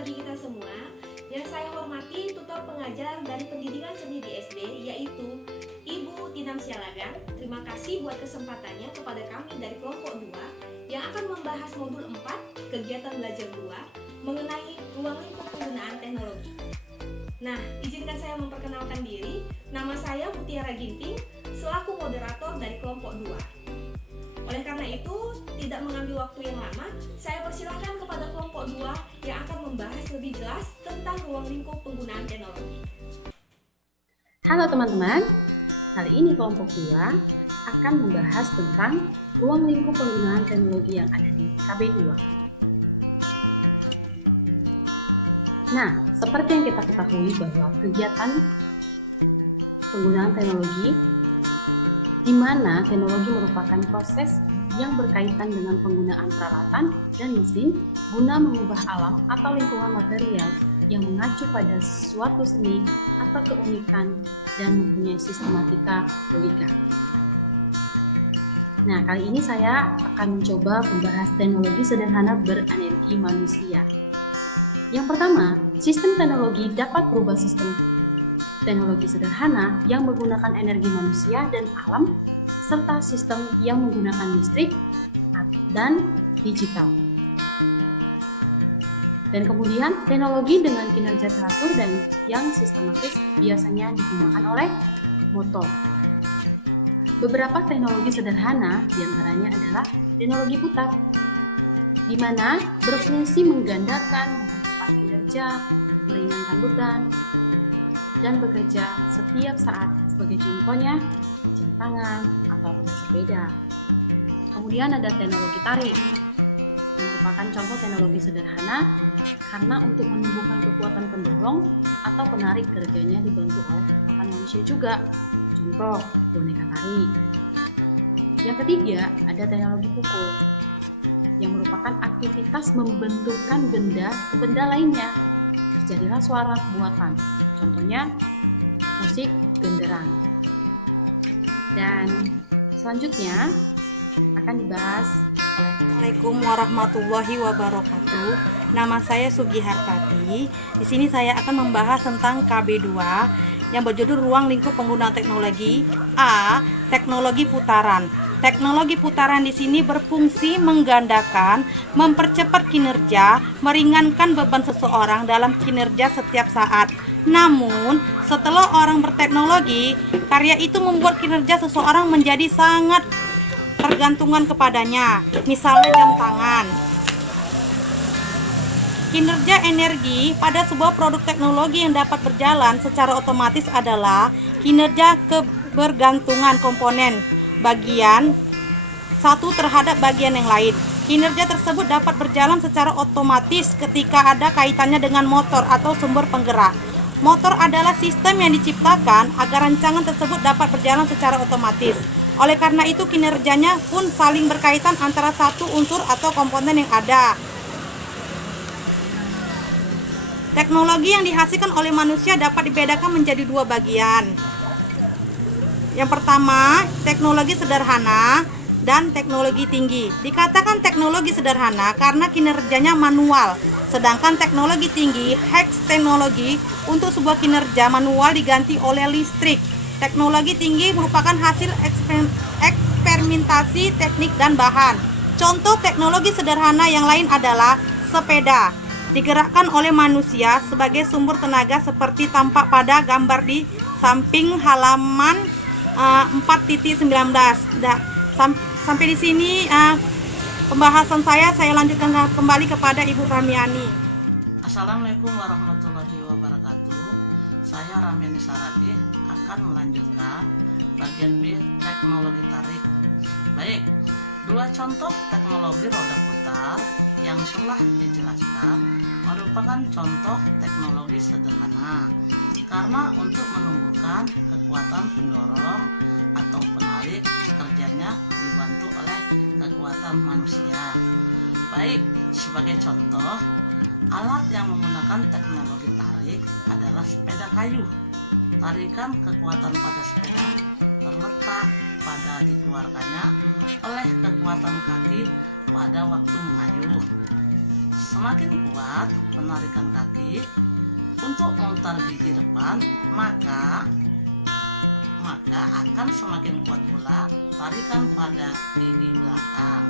bagi kita semua. Yang saya hormati tutor pengajar dari pendidikan seni di SD, yaitu Ibu Tinam Sialagan. Terima kasih buat kesempatannya kepada kami dari kelompok 2 yang akan membahas modul 4 kegiatan belajar 2 mengenai ruang lingkup penggunaan teknologi. Nah, izinkan saya memperkenalkan diri. Nama saya Mutiara Ginting selaku moderator dari kelompok 2. Oleh karena itu, tidak mengambil waktu yang lama, saya persilahkan kepada kelompok 2 yang akan membahas lebih jelas tentang ruang lingkup penggunaan teknologi. Halo teman-teman, kali ini kelompok 2 akan membahas tentang ruang lingkup penggunaan teknologi yang ada di KB2. Nah, seperti yang kita ketahui bahwa kegiatan penggunaan teknologi di mana teknologi merupakan proses yang berkaitan dengan penggunaan peralatan dan mesin guna mengubah alam atau lingkungan material yang mengacu pada suatu seni atau keunikan dan mempunyai sistematika logika. Nah, kali ini saya akan mencoba membahas teknologi sederhana berenergi manusia. Yang pertama, sistem teknologi dapat berubah sistem teknologi sederhana yang menggunakan energi manusia dan alam, serta sistem yang menggunakan listrik dan digital. Dan kemudian, teknologi dengan kinerja teratur dan yang sistematis biasanya digunakan oleh motor. Beberapa teknologi sederhana diantaranya adalah teknologi putar, di mana berfungsi menggandakan, mempercepat kinerja, meringankan beban, dan bekerja setiap saat. Sebagai contohnya, jam tangan atau roda sepeda. Kemudian ada teknologi tarik, yang merupakan contoh teknologi sederhana karena untuk menumbuhkan kekuatan pendorong atau penarik kerjanya dibantu oleh kekuatan manusia juga. Contoh, boneka tarik. Yang ketiga, ada teknologi pukul, yang merupakan aktivitas membentukkan benda ke benda lainnya. Terjadilah suara buatan. Contohnya, musik genderang. Dan selanjutnya akan dibahas oleh Assalamualaikum warahmatullahi wabarakatuh. Nama saya Sugi Hartati. Di sini saya akan membahas tentang KB2 yang berjudul Ruang Lingkup Penggunaan Teknologi. A. Teknologi putaran. Teknologi putaran di sini berfungsi menggandakan, mempercepat kinerja, meringankan beban seseorang dalam kinerja setiap saat. Namun, setelah orang berteknologi, karya itu membuat kinerja seseorang menjadi sangat tergantungan kepadanya. Misalnya jam tangan. Kinerja energi pada sebuah produk teknologi yang dapat berjalan secara otomatis adalah kinerja kebergantungan komponen bagian satu terhadap bagian yang lain. Kinerja tersebut dapat berjalan secara otomatis ketika ada kaitannya dengan motor atau sumber penggerak. Motor adalah sistem yang diciptakan agar rancangan tersebut dapat berjalan secara otomatis. Oleh karena itu, kinerjanya pun saling berkaitan antara satu unsur atau komponen yang ada. Teknologi yang dihasilkan oleh manusia dapat dibedakan menjadi dua bagian. Yang pertama, teknologi sederhana dan teknologi tinggi. Dikatakan teknologi sederhana karena kinerjanya manual, sedangkan teknologi tinggi, high teknologi, untuk sebuah kinerja manual diganti oleh listrik. Teknologi tinggi merupakan hasil eksperimentasi teknik dan bahan. Contoh teknologi sederhana yang lain adalah sepeda, digerakkan oleh manusia sebagai sumber tenaga seperti tampak pada gambar di samping halaman 4.19. Sampai di sini pembahasan saya lanjutkan kembali kepada Ibu Ramiani. Assalamualaikum warahmatullahi wabarakatuh. Saya Ramiani Saradi akan melanjutkan bagian B, teknologi tarik. Baik, dua contoh teknologi roda putar yang telah dijelaskan merupakan contoh teknologi sederhana karena untuk menumbuhkan kekuatan pendorong atau penarik kerjanya dibantu oleh kekuatan manusia. Baik, sebagai contoh, alat yang menggunakan teknologi tarik adalah sepeda kayu. Tarikan kekuatan pada sepeda terletak pada dikeluarkannya oleh kekuatan kaki pada waktu mengayuh. semakin kuat penarikan kaki untuk memutar gigi depan, maka akan semakin kuat pula tarikan pada gigi belakang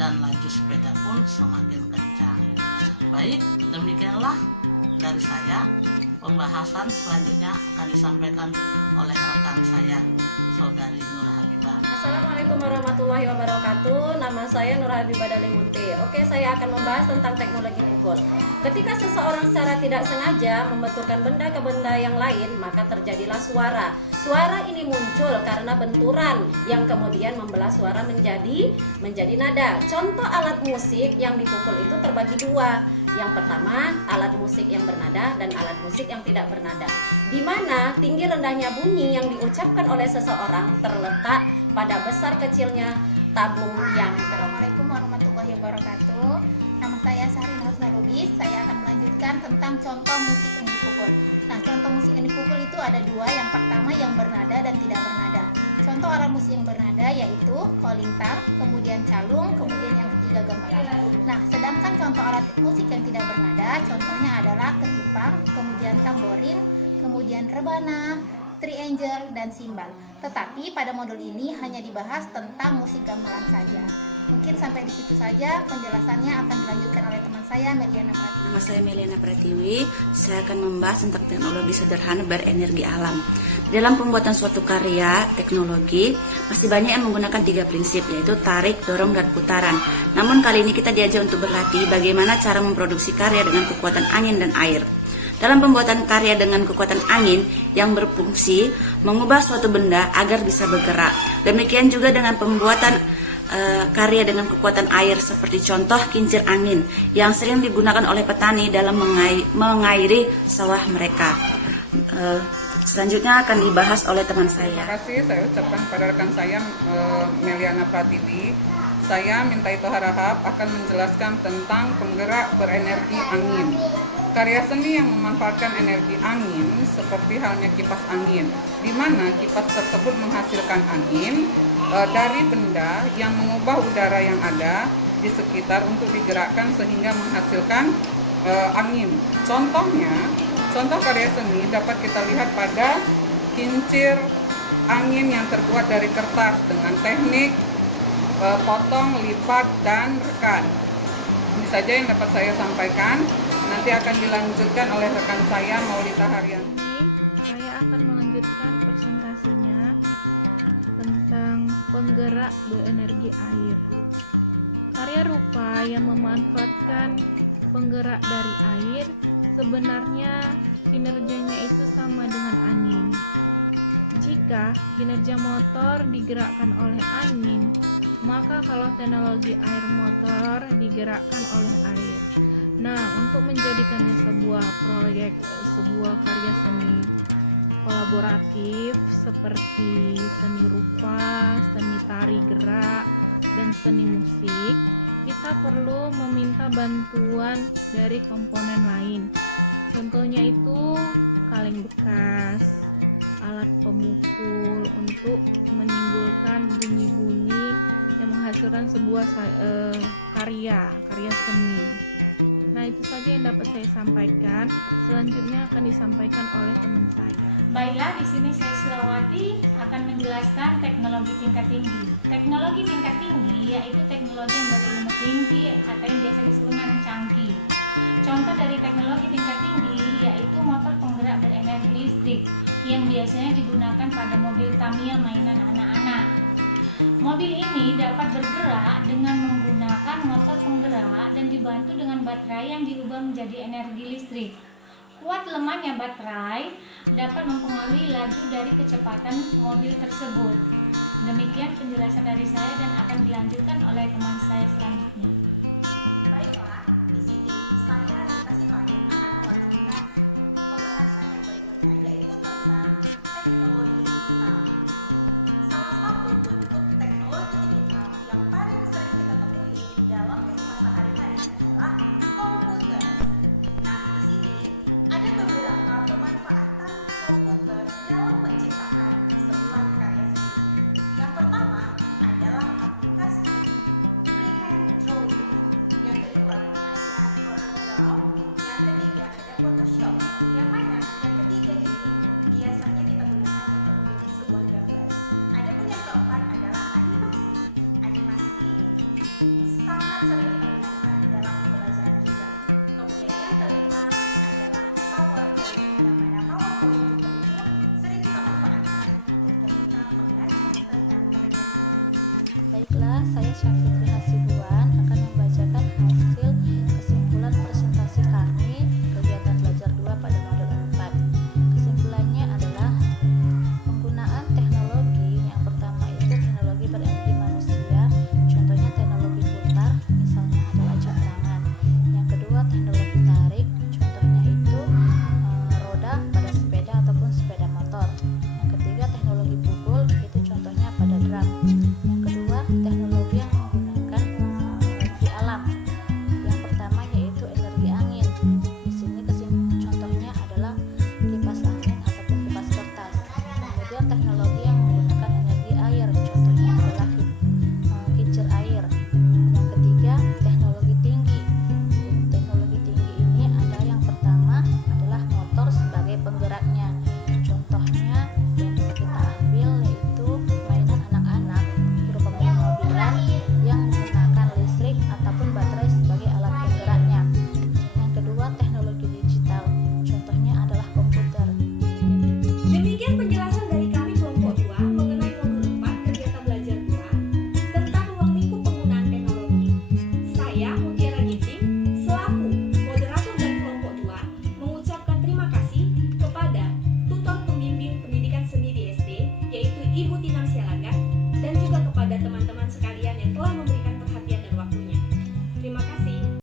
dan laju sepeda pun semakin kencang. Baik, demikianlah dari saya. Pembahasan selanjutnya akan disampaikan oleh rekan saya, Saudari Nur Habibah. Assalamualaikum warahmatullahi wabarakatuh. Nama saya Nur Habibah Dalimunti. Oke, saya akan membahas tentang teknologi pukul. Ketika seseorang secara tidak sengaja membenturkan benda ke benda yang lain, maka terjadilah suara. Suara ini muncul karena benturan yang kemudian membelah suara menjadi nada. Contoh alat musik yang dipukul itu terbagi dua. Yang pertama, alat musik yang bernada dan alat musik yang tidak bernada. Di mana tinggi rendahnya bunyi yang diucapkan oleh seseorang terletak pada besar kecilnya tabung yang Assalamualaikum warahmatullahi wabarakatuh. Nama saya Sahrin Husnalubis. Saya akan melanjutkan tentang contoh musik yang dipukul. Nah, contoh musik yang dipukul itu ada dua. Yang pertama yang bernada dan tidak bernada. Contoh alat musik yang bernada yaitu kolintang, kemudian calung, kemudian yang ketiga gamelan. Nah, sedangkan contoh alat musik yang tidak bernada, contohnya adalah ketupang, kemudian tamborin, kemudian rebana, triangle, dan simbal. Tetapi pada modul ini hanya dibahas tentang musik gamelan saja. Mungkin sampai di situ saja, penjelasannya akan dilanjutkan oleh teman saya Meliana Pratiwi. Nama saya Meliana Pratiwi. Saya akan membahas tentang teknologi sederhana berenergi alam. Dalam pembuatan suatu karya teknologi, masih banyak yang menggunakan 3 prinsip, yaitu tarik, dorong, dan putaran. Namun kali ini kita diajak untuk berlatih bagaimana cara memproduksi karya dengan kekuatan angin dan air. Dalam pembuatan karya dengan kekuatan angin yang berfungsi mengubah suatu benda agar bisa bergerak. Demikian juga dengan pembuatan karya dengan kekuatan air, seperti contoh kincir angin yang sering digunakan oleh petani dalam mengairi sawah mereka. Selanjutnya akan dibahas oleh teman saya. Terima kasih saya ucapkan kepada rekan saya Meliana Pratiwi. Saya Mintai Toharahap akan menjelaskan tentang penggerak berenergi angin. Karya seni yang memanfaatkan energi angin seperti halnya kipas angin, di mana kipas tersebut menghasilkan angin dari benda yang mengubah udara yang ada di sekitar untuk digerakkan sehingga menghasilkan angin. Contoh karya seni dapat kita lihat pada kincir angin yang terbuat dari kertas dengan teknik potong, lipat, dan rekan. Ini saja yang dapat saya sampaikan. Nanti akan dilanjutkan oleh rekan saya Maulita Haryanti. Saya akan melanjutkan presentasinya tentang penggerak berenergi air. Karya rupa yang memanfaatkan penggerak dari air sebenarnya kinerjanya itu sama dengan angin. Jika kinerja motor digerakkan oleh angin, maka kalau teknologi air motor digerakkan oleh air. Nah, untuk menjadikannya sebuah proyek, sebuah karya seni kolaboratif seperti seni rupa, seni tari gerak, dan seni musik, kita perlu meminta bantuan dari komponen lain. Contohnya itu kaleng bekas, alat pemukul untuk menimbulkan bunyi-bunyi yang menghasilkan sebuah karya seni. Nah, itu saja yang dapat saya sampaikan. Selanjutnya akan disampaikan oleh teman saya. Baiklah, di sini saya Silawati akan menjelaskan teknologi tingkat tinggi. Teknologi tingkat tinggi yaitu teknologi yang berilmu tinggi atau yang biasa disebut dengan canggih. Contoh dari teknologi tingkat tinggi yaitu motor penggerak berenergi listrik yang biasanya digunakan pada mobil Tamiya mainan anak-anak. Mobil ini dapat bergerak dengan menggunakan motor penggerak dan dibantu dengan baterai yang diubah menjadi energi listrik. Kuat lemahnya baterai dapat mempengaruhi laju dari kecepatan mobil tersebut. Demikian penjelasan dari saya dan akan dilanjutkan oleh teman saya selanjutnya. Baiklah, di sini saya Rita Payung akan melanjutkan pembahasan yang berikutnya, yaitu tentang teknologi digital. Salah satu bentuk teknologi digital yang paling sering kita temui dalam kehidupan sehari-hari adalah komputer. Nah, di sini ada beberapa pemanfaatan komputer dalam menciptakan sebuah karya seni. Yang pertama adalah aplikasi freehand drawing. Syafitri.